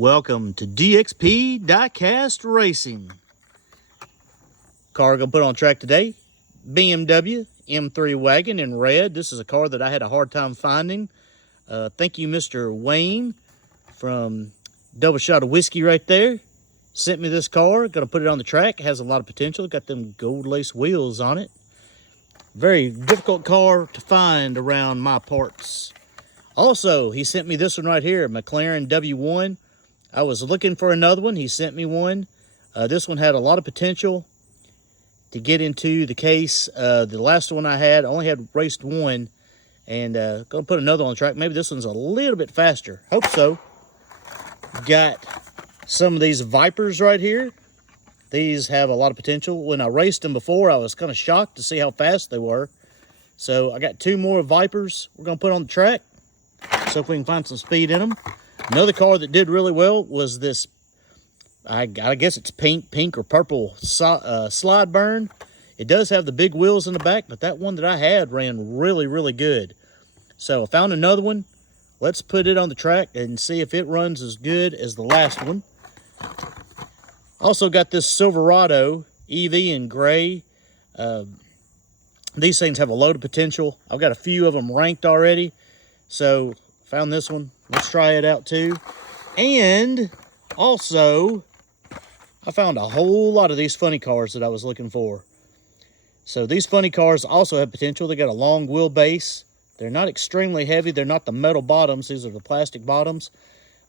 Welcome to DXP Diecast Racing. Car I'm going to put on track today, BMW M3 wagon in red. This is a car that I had a hard time finding. Thank you, Mr. Wayne from Double Shot of Whiskey right there. Sent me this car. Going to put it on the track. It has a lot of potential. Got them gold lace wheels on it. Very difficult car to find around my parts. Also, he sent me this one right here, McLaren W1. I was looking for another one. He sent me one. This one had a lot of potential to get into the case. The last one I had only had raced one, and going to put another on the track. Maybe this one's a little bit faster. Hope so. Got some of these Vipers right here. These have a lot of potential. When I raced them before, I was kind of shocked to see how fast they were. So I got two more Vipers we're going to put on the track. So if we can find some speed in them. Another car that did really well was this, I guess it's pink or purple slide burn. It does have the big wheels in the back, but that one that I had ran really, really good. So I found another one. Let's put it on the track and see if it runs as good as the last one. Also got this Silverado EV in gray. These things have a load of potential. I've got a few of them ranked already. So found this one. Let's try it out too. And also, I found a whole lot of these funny cars that I was looking for. So these funny cars also have potential. They got a long wheelbase. They're not extremely heavy. They're not the metal bottoms. These are the plastic bottoms.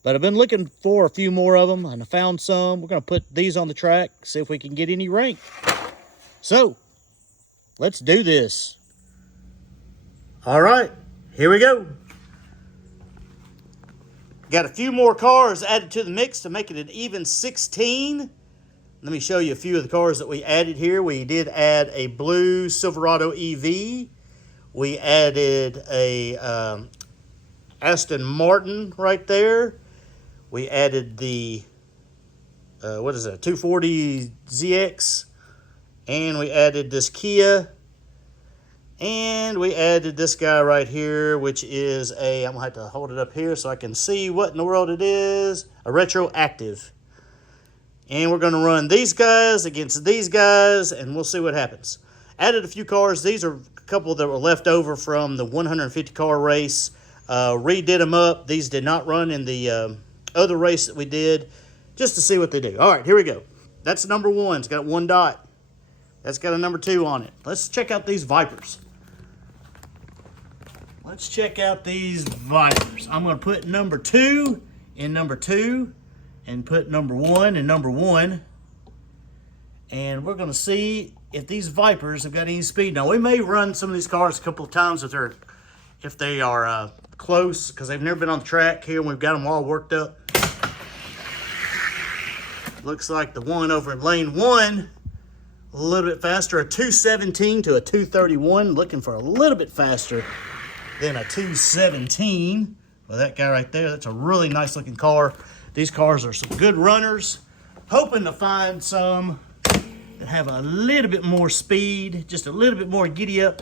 But I've been looking for a few more of them, and I found some. We're going to put these on the track, see if we can get any rank. So, let's do this. All right, here we go. Got a few more cars added to the mix to make it an even 16. Let me show you a few of the cars that we added here. We did add a blue Silverado EV. We added a Aston Martin right there. We added the, 240 ZX. And we added this Kia. And we added this guy right here, which is a, I'm going to have to hold it up here so I can see what in the world it is, a Retroactive. And we're going to run these guys against these guys, and we'll see what happens. Added a few cars. These are a couple that were left over from the 150 car race. Redid them up. These did not run in the other race that we did, just to see what they do. All right, here we go. That's number one. It's got one dot. That's got a number 2 on it. Let's check out these Vipers. Let's check out these Vipers. I'm going to put number 2 in number 2 and put number 1 in number 1. And we're going to see if these Vipers have got any speed. Now, we may run some of these cars a couple of times if they are close, because they've never been on the track here, and we've got them all worked up. Looks like the one over in lane 1, a little bit faster, a 217 to a 231, looking for a little bit faster than a 217. Well, that guy right there, that's a really nice looking car. These cars are some good runners. Hoping to find some that have a little bit more speed, just a little bit more giddy up,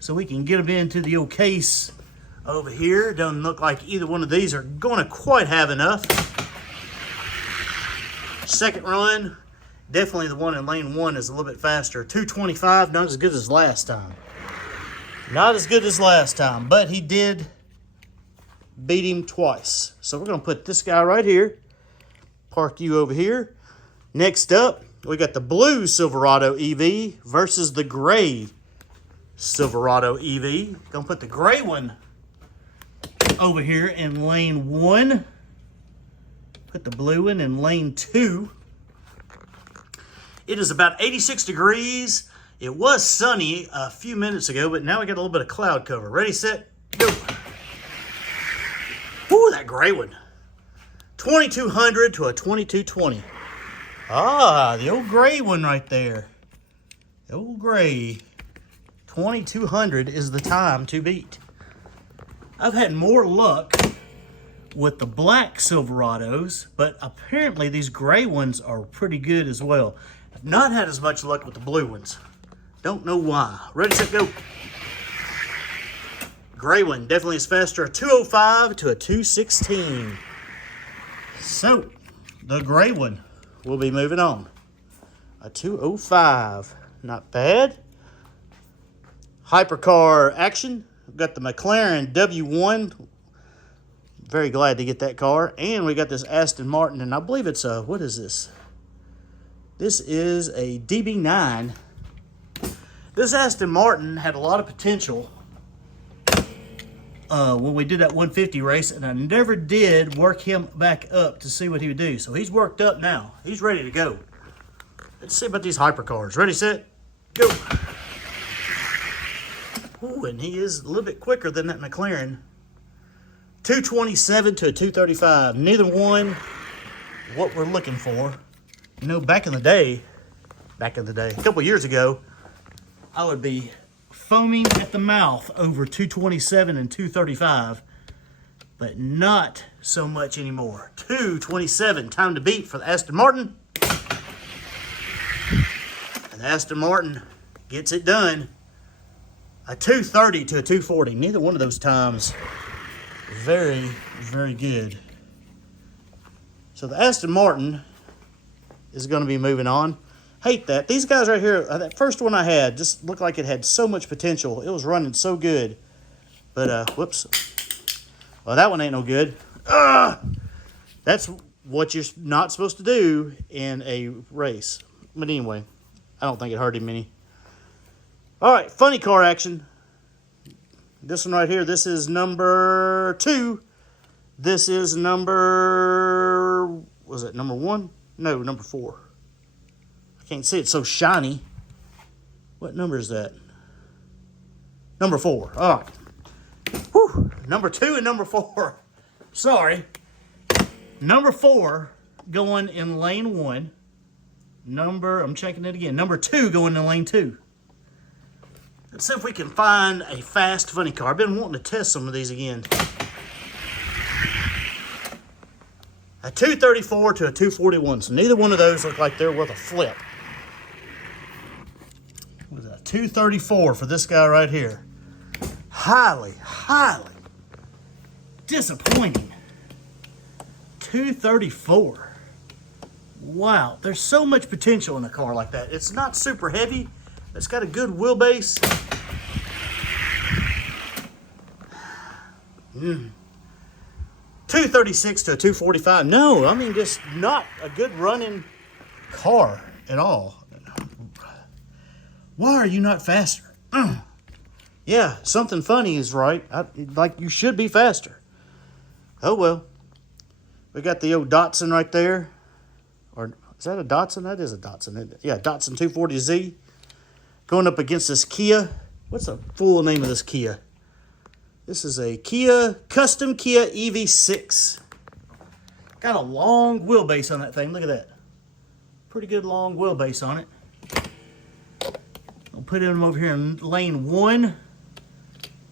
so we can get them into the old case over here. Doesn't look like either one of these are going to quite have enough. Second run, definitely the one in lane 1 is a little bit faster. 225, not as good as last time. Not as good as last time, but he did beat him twice. So we're going to put this guy right here. Park you over here. Next up, we got the blue Silverado EV versus the gray Silverado EV. Going to put the gray one over here in lane 1. Put the blue one in lane 2. It is about 86 degrees. It was sunny a few minutes ago, but now we got a little bit of cloud cover. Ready, set, go. Ooh, that gray one. 2200 to a 2220. Ah, the old gray one right there. The old gray. 2200 is the time to beat. I've had more luck with the black Silverados, but apparently these gray ones are pretty good as well. I've not had as much luck with the blue ones. Don't know why. Ready, set, go. Gray one definitely is faster. A 205 to a 216. So, the gray one will be moving on. A 205. Not bad. Hypercar action. We've got the McLaren W1. Very glad to get that car. And we got this Aston Martin, and I believe it's a, what is this? This is a DB9. This Aston Martin had a lot of potential when we did that 150 race, and I never did work him back up to see what he would do. So he's worked up now. He's ready to go. Let's see about these hypercars. Ready, set, go. Ooh, and he is a little bit quicker than that McLaren. 227 to a 235. Neither one what we're looking for. You know, back in the day, a couple years ago, I would be foaming at the mouth over 227 and 235, but not so much anymore. 227, time to beat for the Aston Martin. And the Aston Martin gets it done. A 230 to a 240. Neither one of those times very, very good. So the Aston Martin is going to be moving on. Hate that. These guys right here, that first one I had just looked like it had so much potential. It was running so good. But, whoops. Well, that one ain't no good. That's what you're not supposed to do in a race. But anyway, I don't think it hurt him any. All right, funny car action. This one right here, this is number 2. This is number, was it number 1? No, number 4. I can't see, it's so shiny. What number is that? Number 4. All right. Whew. Number 2 and number 4. Sorry. Number 4 going in lane 1. I'm checking it again. Number 2 going in lane 2. Let's see if we can find a fast, funny car. I've been wanting to test some of these again. A 234 to a 241. So neither one of those look like they're worth a flip. What is that? 234 for this guy right here. Highly, highly disappointing. 234. Wow, there's so much potential in a car like that. It's not super heavy. It's got a good wheelbase. 236 to a 245. No, I mean, just not a good running car at all. Why are you not faster? Yeah, something funny is right. Like, you should be faster. Oh, well. We got the old Datson right there. Or is that a Datsun? That is a Datsun, isn't it? Yeah, Datsun 240Z. Going up against this Kia. What's the full name of this Kia? This is a custom Kia EV6. Got a long wheelbase on that thing. Look at that. Pretty good long wheelbase on it. I'll put him over here in lane 1.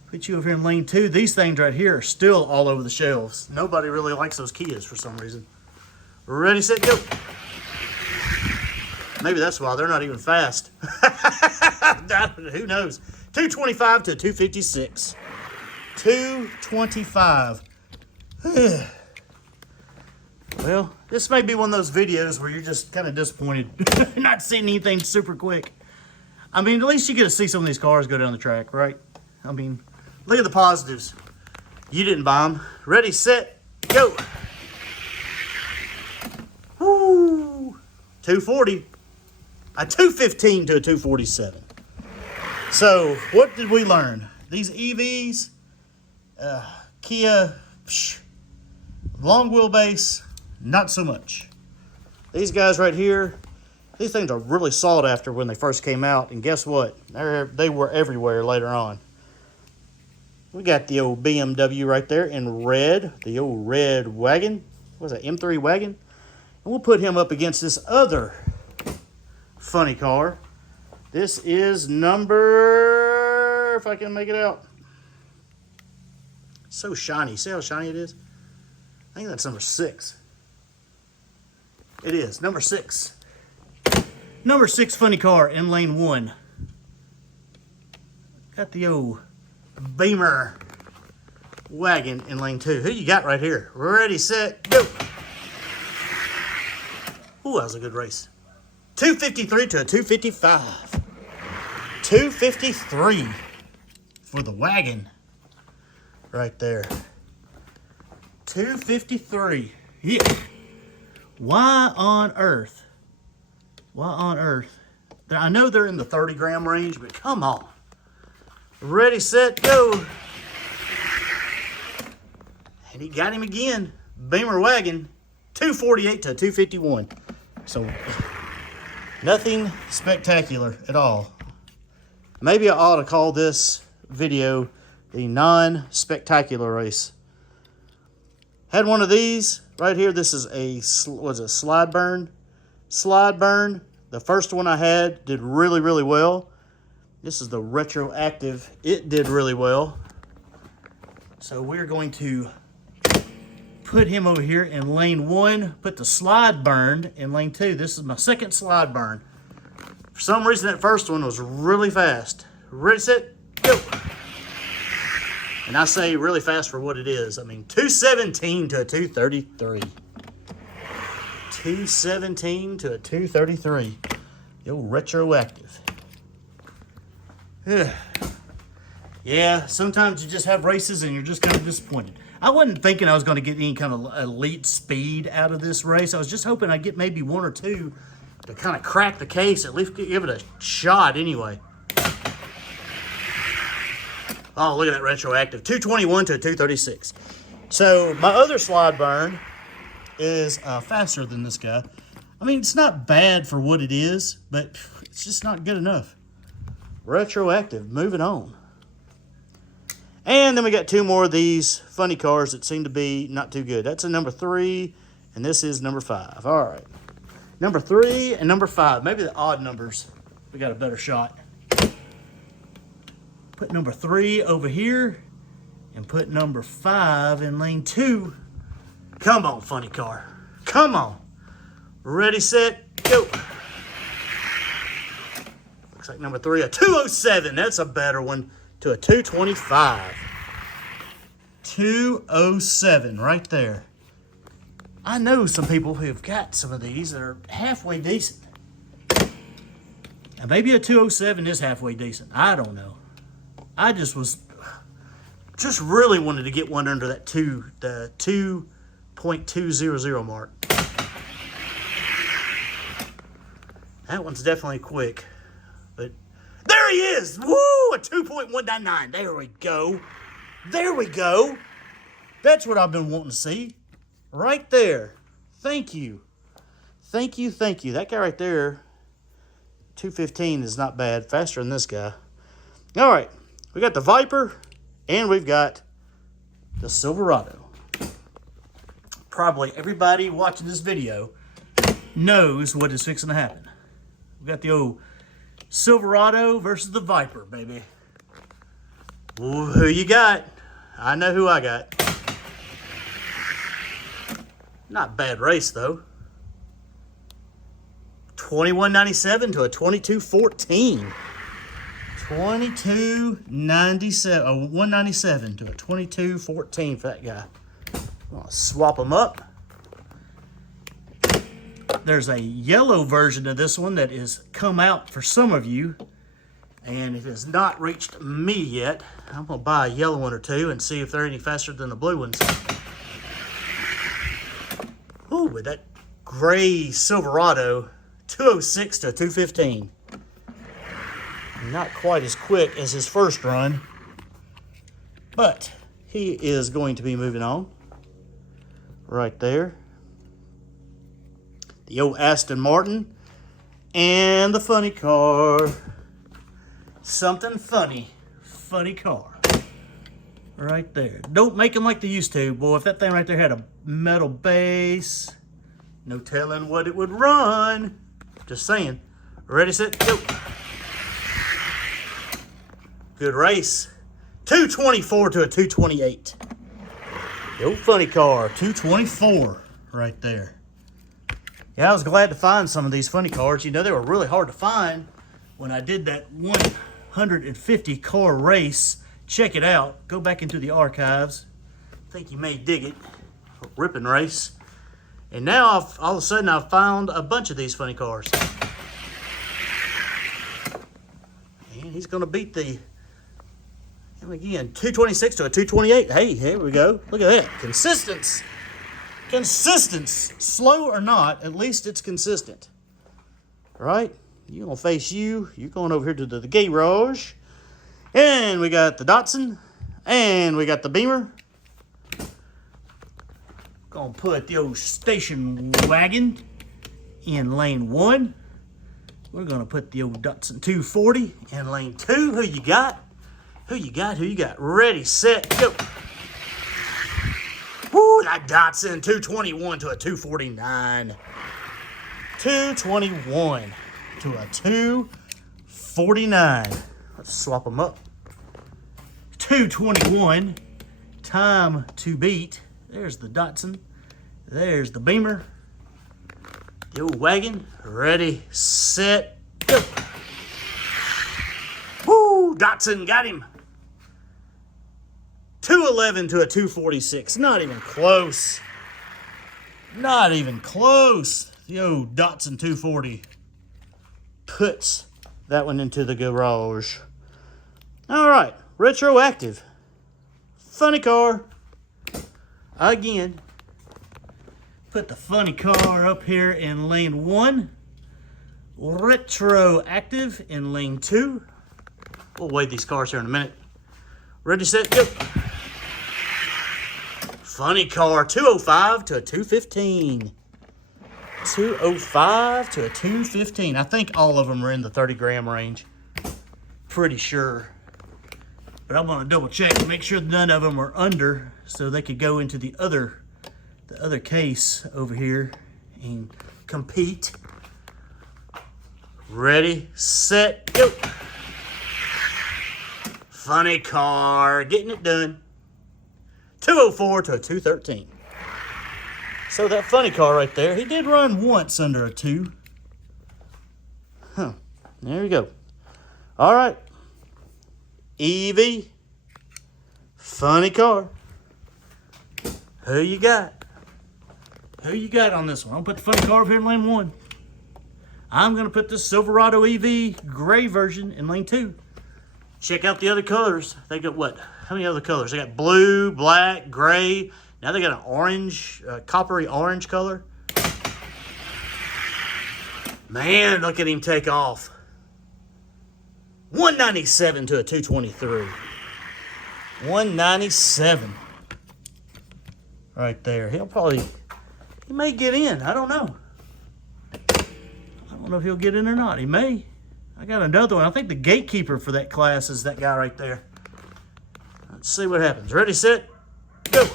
Put you over here in lane 2. These things right here are still all over the shelves. Nobody really likes those Kias for some reason. Ready, set, go. Maybe that's why they're not even fast. Who knows? 225 to 256. 225. Well, this may be one of those videos where you're just kind of disappointed not seeing anything super quick. I mean, at least you get to see some of these cars go down the track, right? I mean, look at the positives. You didn't buy them. Ready, set, go. Woo! 240. A 215 to a 247. So, what did we learn? These EVs, Kia, long wheelbase, not so much. These guys right here, these things are really sought after when they first came out. And guess what? They were everywhere later on. We got the old BMW right there in red. The old red wagon. What was that, M3 wagon? And we'll put him up against this other funny car. This is number, if I can make it out. So shiny. See how shiny it is? I think that's number 6. It is, number 6. Number 6 funny car in lane 1. Got the old Beamer wagon in lane 2. Who you got right here? Ready, set, go. Ooh, that was a good race. 253 to a 255. 253 for the wagon. Right there. 253. Yeah. Why on earth? Why on earth? I know they're in the 30 gram range, but come on. Ready, set, go. And he got him again. Beamer wagon. 248 to 251. So nothing spectacular at all. Maybe I ought to call this video the non-spectacular race. Had one of these right here. This is a, was it slide burn? Slide burn. The first one I had did really, really well. This is the Retroactive. It did really well. So we're going to put him over here in lane 1. Put the slide burn in lane 2. This is my second slide burn. For some reason, that first one was really fast. Ready, set, go. And I say really fast for what it is. I mean, 217 to a 233. 217 to a 233. The old Retroactive. Yeah, sometimes you just have races and you're just kind of disappointed. I wasn't thinking I was going to get any kind of elite speed out of this race. I was just hoping I'd get maybe one or two to kind of crack the case, at least give it a shot anyway. Oh, look at that Retroactive. 221 to a 236. So my other slide burn is faster than this guy. I mean, it's not bad for what it is, but it's just not good enough. Retroactive, moving on. And then we got two more of these funny cars that seem to be not too good. That's a number 3, and this is number 5. All right. Number 3 and number 5. Maybe the odd numbers, we got a better shot. Put number 3 over here and put number 5 in lane 2. Come on, funny car. Come on. Ready, set, go. Looks like number 3, a 207. That's a better one. To a 225. 207 right there. I know some people who have got some of these that are halfway decent. And maybe a 207 is halfway decent. I don't know. I just really wanted to get one under that the 2.200 mark. That one's definitely quick. But there he is! Woo! A 2.199. There we go. There we go. That's what I've been wanting to see. Right there. Thank you. Thank you, thank you. That guy right there, 215 is not bad. Faster than this guy. All right. We got the Viper, and we've got the Silverado. Probably everybody watching this video knows what is fixing to happen. We got the old Silverado versus the Viper, baby. Ooh, who you got? I know who I got. Not bad race, though. 2197 to a 2214. 2297, 197 to a 2214 for that guy. I'm gonna swap them up. There's a yellow version of this one that has come out for some of you, and it has not reached me yet. I'm gonna buy a yellow one or two and see if they're any faster than the blue ones. Ooh, with that gray Silverado, 206 to 215. Not quite as quick as his first run, but he is going to be moving on. Right there. The old Aston Martin and the funny car. Something funny. Funny car. Right there. Don't make them like they used to, boy. If that thing right there had a metal base, no telling what it would run. Just saying. Ready, set, go. Good race. 224 to a 228. The old funny car, 224 right there. Yeah, I was glad to find some of these funny cars. You know, they were really hard to find when I did that 150 car race. Check it out. Go back into the archives. I think you may dig it. A ripping race. And now, all of a sudden, I've found a bunch of these funny cars. And he's going to beat the, and again, 226 to a 228. Hey, here we go. Look at that. Consistency. Slow or not, at least it's consistent. Right? You're going to face you. You're going over here to the garage. And we got the Datson. And we got the Beamer. Gonna put the old station wagon in lane 1. We're gonna put the old Datsun 240 in lane 2. Who you got? Who you got? Ready, set, go. Woo, that Datsun 221 to a 249. 221 to a 249. Let's swap them up. 221, time to beat. There's the Datsun. There's the Beamer. The old wagon. Ready, set, go. Woo! Datsun got him. 211 to a 246. Not even close. Not even close. The old Datsun 240 puts that one into the garage. All right, Retroactive. Funny car. Again, put the funny car up here in lane 1. Retroactive in lane 2. We'll weigh these cars here in a minute. Ready, set, go. Funny car, 205 to a 215. 205 to a 215. I think all of them are in the 30-gram range. Pretty sure. But I'm gonna double check and make sure none of them are under, so they could go into the other case over here and compete. Ready, set, go. Funny car, getting it done. 204 to a 213. So that funny car right there, he did run once under a 2. Huh, there you go. All right. EV, funny car. Who you got? Who you got on this one? I'll put the funny car over here in lane 1. I'm going to put this Silverado EV gray version in lane 2. Check out the other colors. They got what? How many other colors? They got blue, black, gray. Now they got an orange, coppery orange color. Man, look at him take off. 197 to a 223. 197. Right there. He may get in. I don't know. I don't know if he'll get in or not. He may. I got another one. I think the gatekeeper for that class is that guy right there. Let's see what happens. Ready, set, go.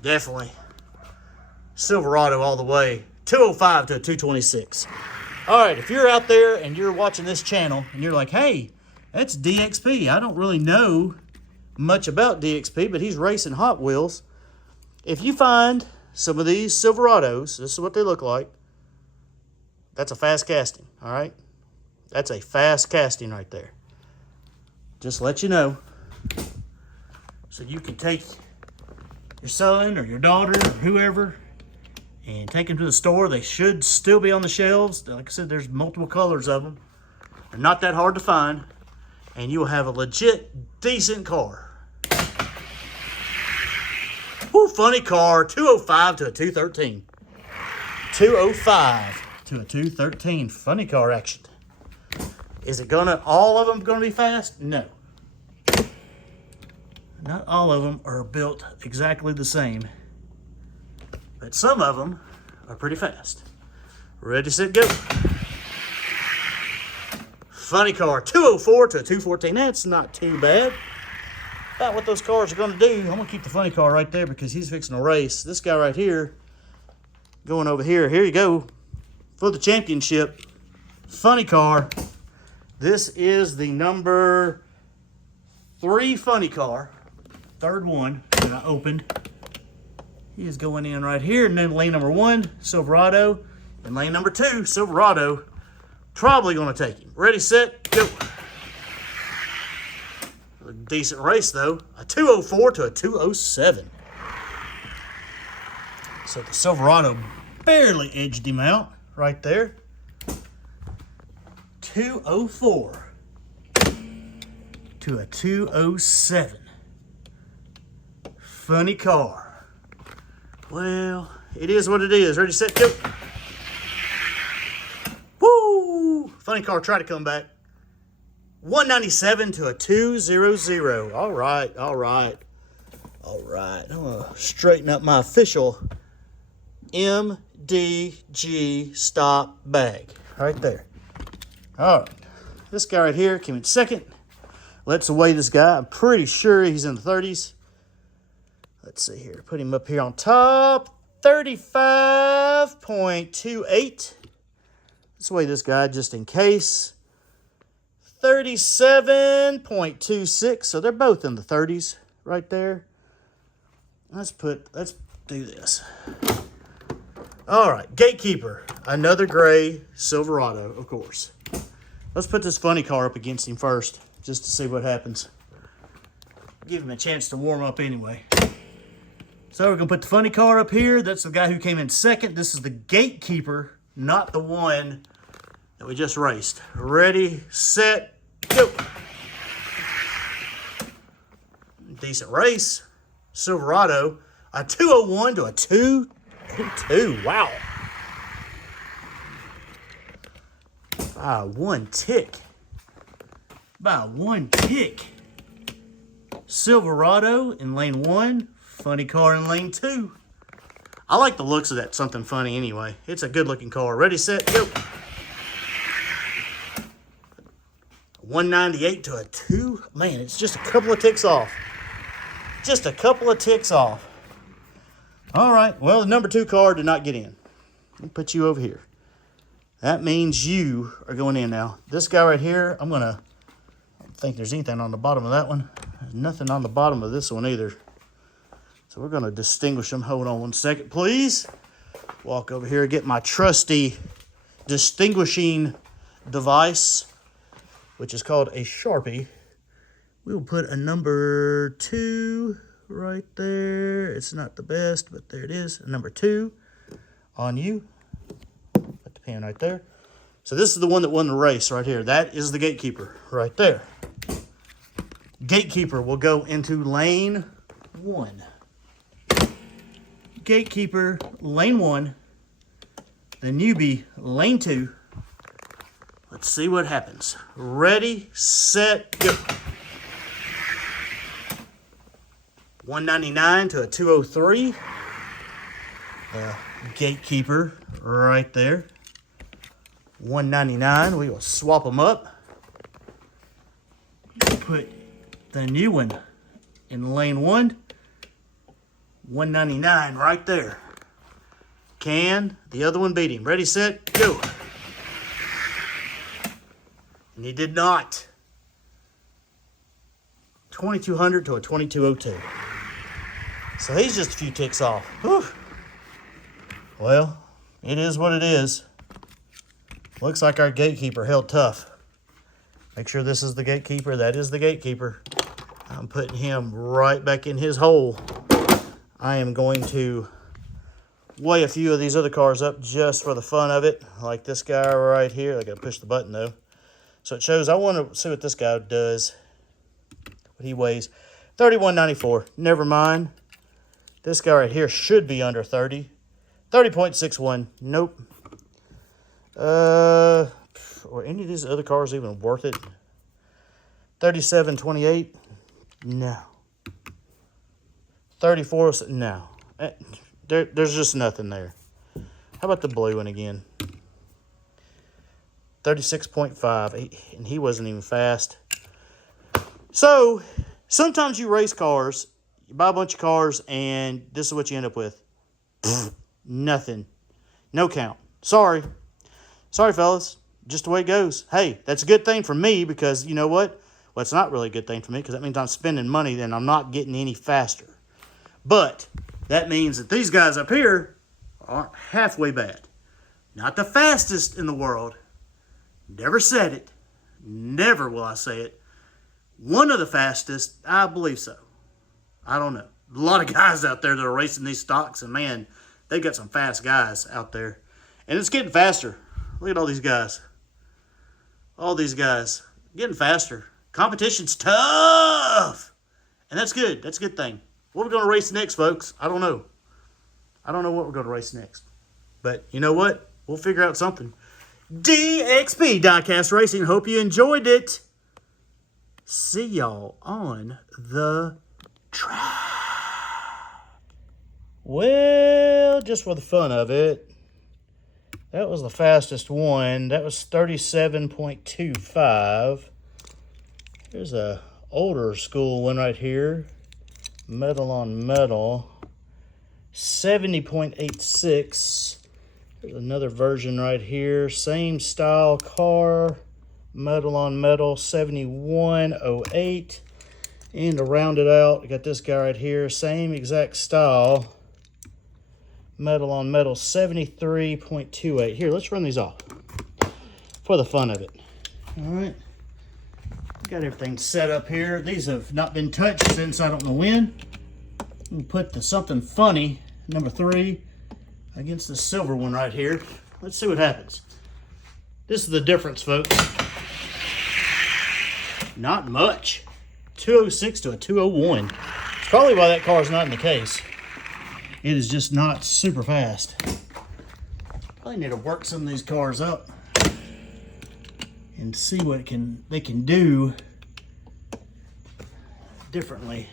Definitely. Silverado all the way. 205 to a 226. All right, if you're out there and you're watching this channel and you're like, hey, that's DXP. I don't really know much about DXP, but he's racing Hot Wheels. If you find some of these Silverados, this is what they look like. That's a fast casting, all right? That's a fast casting right there. Just let you know. So you can take your son or your daughter or whoever and take them to the store. They should still be on the shelves. Like I said, there's multiple colors of them. They're not that hard to find. And you will have a legit, decent car. Woo, funny car, 205 to a 213. 205 to a 213. Funny car action. Is it all of them gonna be fast? No. Not all of them are built exactly the same. But some of them are pretty fast. Ready, set, go. Funny car, 204 to a 214. That's not too bad. About what those cars are going to do. I'm going to keep the funny car right there because he's fixing a race. This guy right here, going over here. Here you go. For the championship. Funny car. This is the number 3 funny car. Third one that I opened. He is going in right here. And then lane number 1, Silverado. And lane number 2, Silverado. Probably going to take him. Ready, set, go. A decent race, though. A 204 to a 207. So the Silverado barely edged him out right there. 204 to a 207. Funny car. Well, it is what it is. Ready, set, go. Woo! Funny car, try to come back. 197 to a 200. All right, all right, all right. I'm gonna straighten up my official MDG stop bag right there. All right, this guy right here came in second. Let's weigh this guy. I'm pretty sure he's in the 30s. Let's see here. Put him up here on top. 35.28. Let's weigh this guy just in case. 37.26. So they're both in the 30s right there. Let's do this. All right, Gatekeeper. Another gray Silverado, of course. Let's put this funny car up against him first, just to see what happens. Give him a chance to warm up anyway. So we're going to put the funny car up here. That's the guy who came in second. This is the Gatekeeper, not the one that we just raced. Ready, set, go. Decent race. Silverado, a 201 to a 222. Wow. By one tick. By one tick. Silverado in lane 1. Funny car in lane 2. I like the looks of that Something Funny anyway. It's a good looking car. Ready, set, go. 198 to a 2. Man, it's just a couple of ticks off. Just a couple of ticks off. All right. Well, the number 2 car did not get in. Let me put you over here. That means you are going in now. This guy right here, I don't think there's anything on the bottom of that one. There's nothing on the bottom of this one either. So we're going to distinguish them. Hold on one second, please. Walk over here and get my trusty distinguishing device, which is called a Sharpie. We will put a number 2 right there. It's not the best, but there it is. A number 2 on you. Put the pen right there. So this is the one that won the race right here. That is the Gatekeeper right there. Gatekeeper will go into lane 1. Gatekeeper, lane 1. The newbie, lane 2. Let's see what happens. Ready, set, go. 199 to a 203. Gatekeeper right there. 199. We will swap them up. Put the new one in lane 1. 199 right there. Can the other one beat him? Ready, set, go. And he did not. 2200 to a 2202. So he's just a few ticks off. Whew. Well, it is what it is. Looks like our Gatekeeper held tough. Make sure this is the Gatekeeper. That is the Gatekeeper. I'm putting him right back in his hole. I am going to weigh a few of these other cars up just for the fun of it. Like this guy right here. I got to push the button though. So it shows, I want to see what this guy does. What he weighs. 3194. Never mind. This guy right here should be under 30. 30.61. Nope. Are any of these other cars even worth it? 37.28. No. 34. No. There's just nothing there. How about the blue one again? 36.5. And he wasn't even fast. So, sometimes you race cars, you buy a bunch of cars, and this is what you end up with. Nothing. No count. Sorry. Sorry, fellas. Just the way it goes. Hey, that's a good thing for me because, you know what? Well, it's not really a good thing for me because that means I'm spending money and I'm not getting any faster. But that means that these guys up here aren't halfway bad. Not the fastest in the world. Never said it. Never will I say it. One of the fastest, I believe so. I don't know. A lot of guys out there that are racing these stocks, and man, they got some fast guys out there. And it's getting faster. Look at all these guys. All these guys. Getting faster. Competition's tough. And that's good. That's a good thing. What we're going to race next, folks, I don't know. I don't know what we're going to race next. But you know what? We'll figure out something. DXP, Diecast Racing. Hope you enjoyed it. See y'all on the track. Well, just for the fun of it, that was the fastest one. That was 37.25. Here's a older school one right here. Metal on metal. 70.86. There's another version right here. Same style car. Metal on metal. 71.08. And to round it out, I got this guy right here. Same exact style. Metal on metal. 73.28. Here, let's run these off for the fun of it. All right. Got everything set up here. These have not been touched since I don't know when. We'll put the Something Funny, number 3, against the silver one right here. Let's see what happens. This is the difference, folks. Not much. 206 to a 201. It's probably why that car is not in the case. It is just not super fast. Probably need to work some of these cars up and see what they can do differently.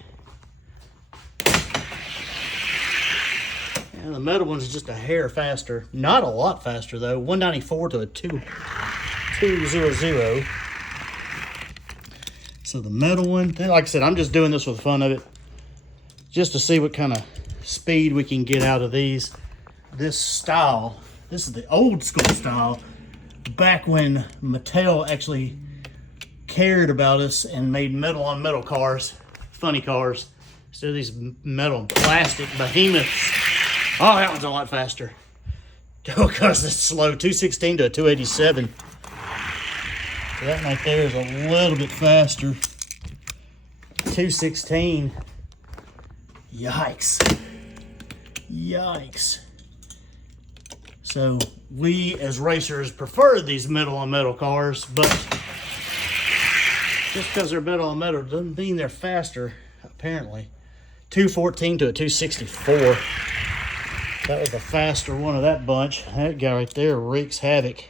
And the metal one's just a hair faster. Not a lot faster though. 194 to a 200. So the metal one, like I said, I'm just doing this for the fun of it, just to see what kind of speed we can get out of these. This style, this is the old school style, back when Mattel actually cared about us and made metal on metal cars, funny cars, instead of these metal and plastic behemoths. Oh, that one's a lot faster. Oh, because it's slow. 216 to a 287. So that right there is a little bit faster. 216. Yikes. Yikes. So we as racers prefer these metal on metal cars, but just because they're metal on metal doesn't mean they're faster, apparently. 214 to a 264. That was the faster one of that bunch. That guy right there wreaks havoc.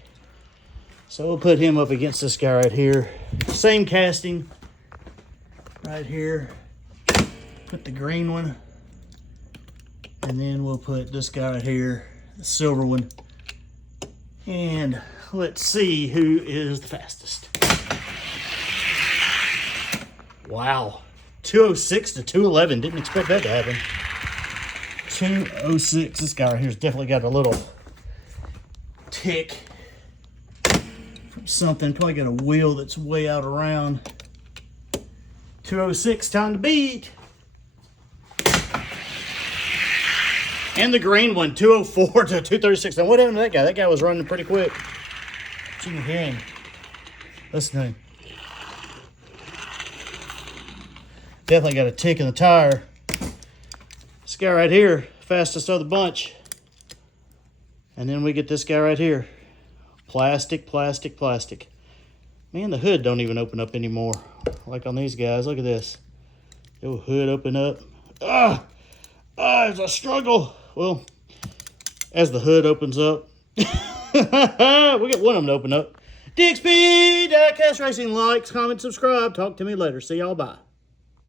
So we'll put him up against this guy right here. Same casting right here. Put the green one. And then we'll put this guy right here, the silver one. And let's see who is the fastest. Wow. 206 to 211. Didn't expect that to happen. 206. This guy right here's definitely got a little tick from something. Probably got a wheel that's way out around. 206, time to beat. And the green one, 204 to 236. Now what happened to that guy? That guy was running pretty quick. You can hear him. Listen to him. Definitely got a tick in the tire. This guy right here, fastest of the bunch. And then we get this guy right here. Plastic, plastic, plastic. Man, the hood don't even open up anymore. Like on these guys, look at this. The hood open up. It's a struggle. Well, as the hood opens up, we get one of them to open up. DXP, Diecast Racing, likes, comment, subscribe. Talk to me later. See y'all, bye.